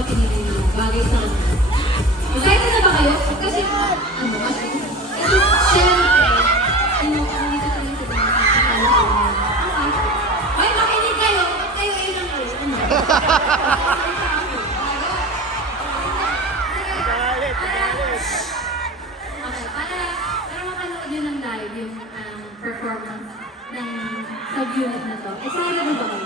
na pinili nila. Bagay sa kanya. Excited na ba kayo? Kasi, kasi syempre, hindi ka talaga sa mga ay, makinig kayo! Ba't kayo ay lang kayo? Okay, para mapanood nyo ng live yung performance ng sub-unit na to. Excited na ba kayo?